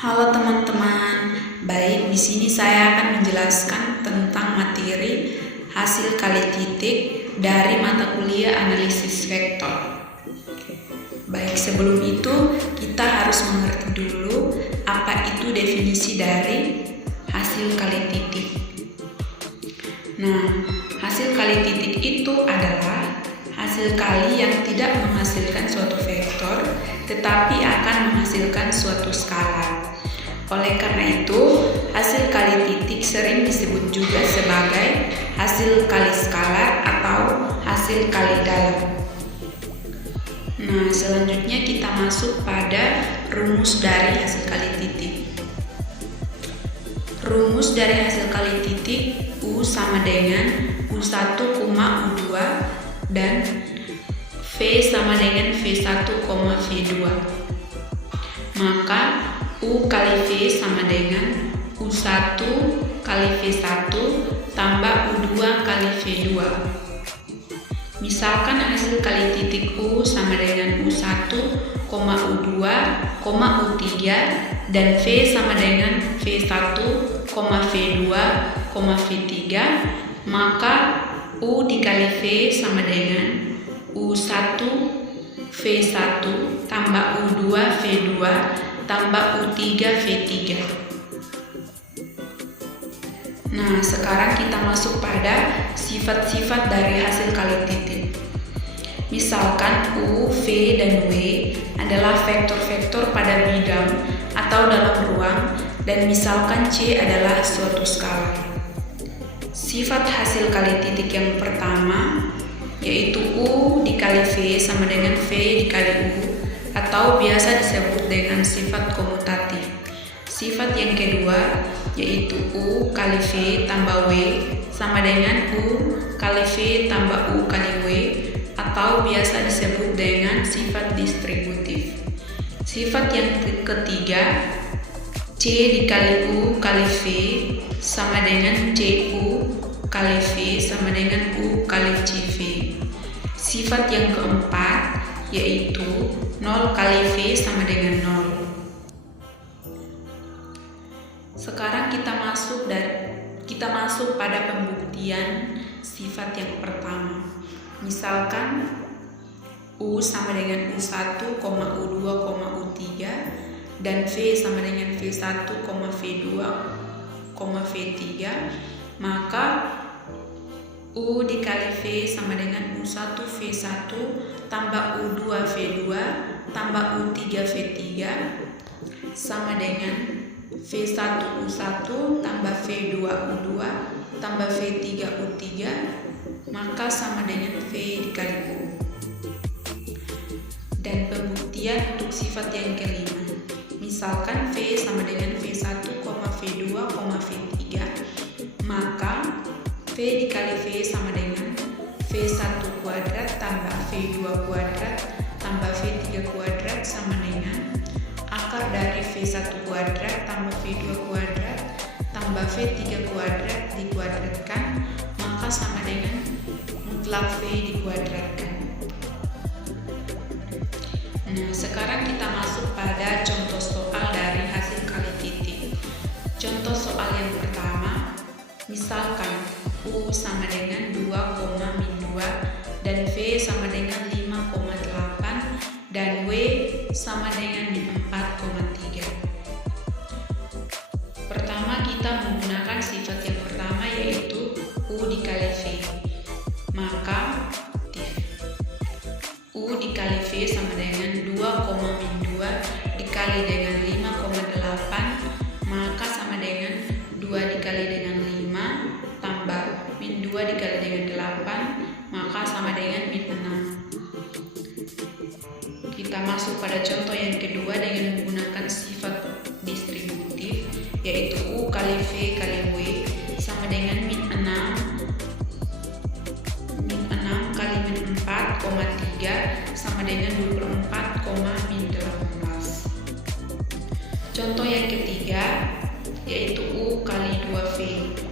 Halo teman-teman, baik di sini saya akan menjelaskan tentang materi hasil kali titik dari mata kuliah analisis vektor. Baik, sebelum itu kita harus mengerti dulu apa itu definisi dari hasil kali titik. Nah, hasil kali titik itu adalah hasil kali yang tidak menghasilkan suatu vektor, tetapi akan menghasilkan suatu skalar. Oleh karena itu, hasil kali titik sering disebut juga sebagai hasil kali skalar atau hasil kali dalam. Nah, selanjutnya kita masuk pada rumus dari hasil kali titik. Rumus dari hasil kali titik U sama dengan U1, U2 dan V sama dengan V1, V2. Maka U kali V sama dengan U1 kali V1 tambah U2 kali V2. Misalkan hasil kali titik U sama dengan U1, U2, U3 dan V sama dengan V1, V2, V3, maka U dikali V sama dengan U1 V1 tambah U2 V2 tambah U3 V3. Nah, sekarang kita masuk pada sifat-sifat dari hasil kali titik. Misalkan U, V, dan W adalah vektor-vektor pada bidang atau dalam ruang, dan misalkan C adalah suatu skalar. Sifat hasil kali titik yang pertama yaitu U dikali V sama dengan V dikali U, atau biasa disebut dengan sifat komutatif. Sifat yang kedua yaitu U kali V tambah W sama dengan U kali V tambah U kali W, atau biasa disebut dengan sifat distributif. Sifat yang ketiga, C dikali U kali V sama dengan CU kali V sama dengan U kali CV. Sifat yang keempat yaitu 0 kali V sama dengan 0. Sekarang kita masuk pada pembuktian sifat yang pertama. Misalkan U sama dengan U1, U2, U3 dan V sama dengan V1, V2, V3, maka U dikali V sama dengan U1 V1 tambah U2 V2 tambah U3 V3 sama dengan V1 U1 tambah V2 U2 tambah V3 U3, maka sama dengan V dikali U. Dan pembuktian untuk sifat yang kelima, misalkan V sama dengan V1, V2, V3, maka V dikali V sama dengan V1 kuadrat tambah V2 kuadrat tambah V3 kuadrat sama dengan akar dari V1 kuadrat tambah V2 kuadrat tambah V3 kuadrat dikuadratkan, maka sama dengan mutlak V dikuadratkan. Nah, sekarang kita masuk pada contoh soal dari hasil kali titik. Contoh soal yang pertama, misalkan U sama dengan 2,2 dan V sama dengan 5,8 dan W sama dengan 4,3. Pertama kita menggunakan sifat yang pertama yaitu U dikali V. Maka U dikali V sama dengan 2,2 dikali dengan 5,8, maka sama dengan 2 dikali dengan 5 tambah min 2 dikali dengan 8, maka sama dengan min 6. Kita masuk pada contoh yang kedua dengan menggunakan sifat distributif yaitu U kali V kali W sama dengan min 6 kali min 4,3 sama dengan 24, min 18. Contoh yang ketiga yaitu U kali 2V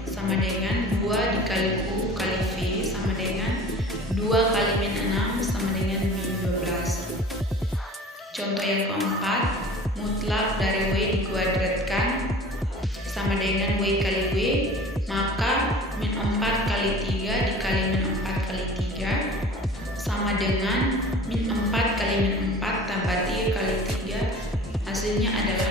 sama dengan 2 dikali U kali V sama dengan 2 kali min 6 sama dengan min 12. Contoh yang keempat, sama dengan W kali W, maka min 4 kali 3 dikali min 4 kali 3 sama dengan min 4 kali min 4 tambah 3 kali 3, hasilnya adalah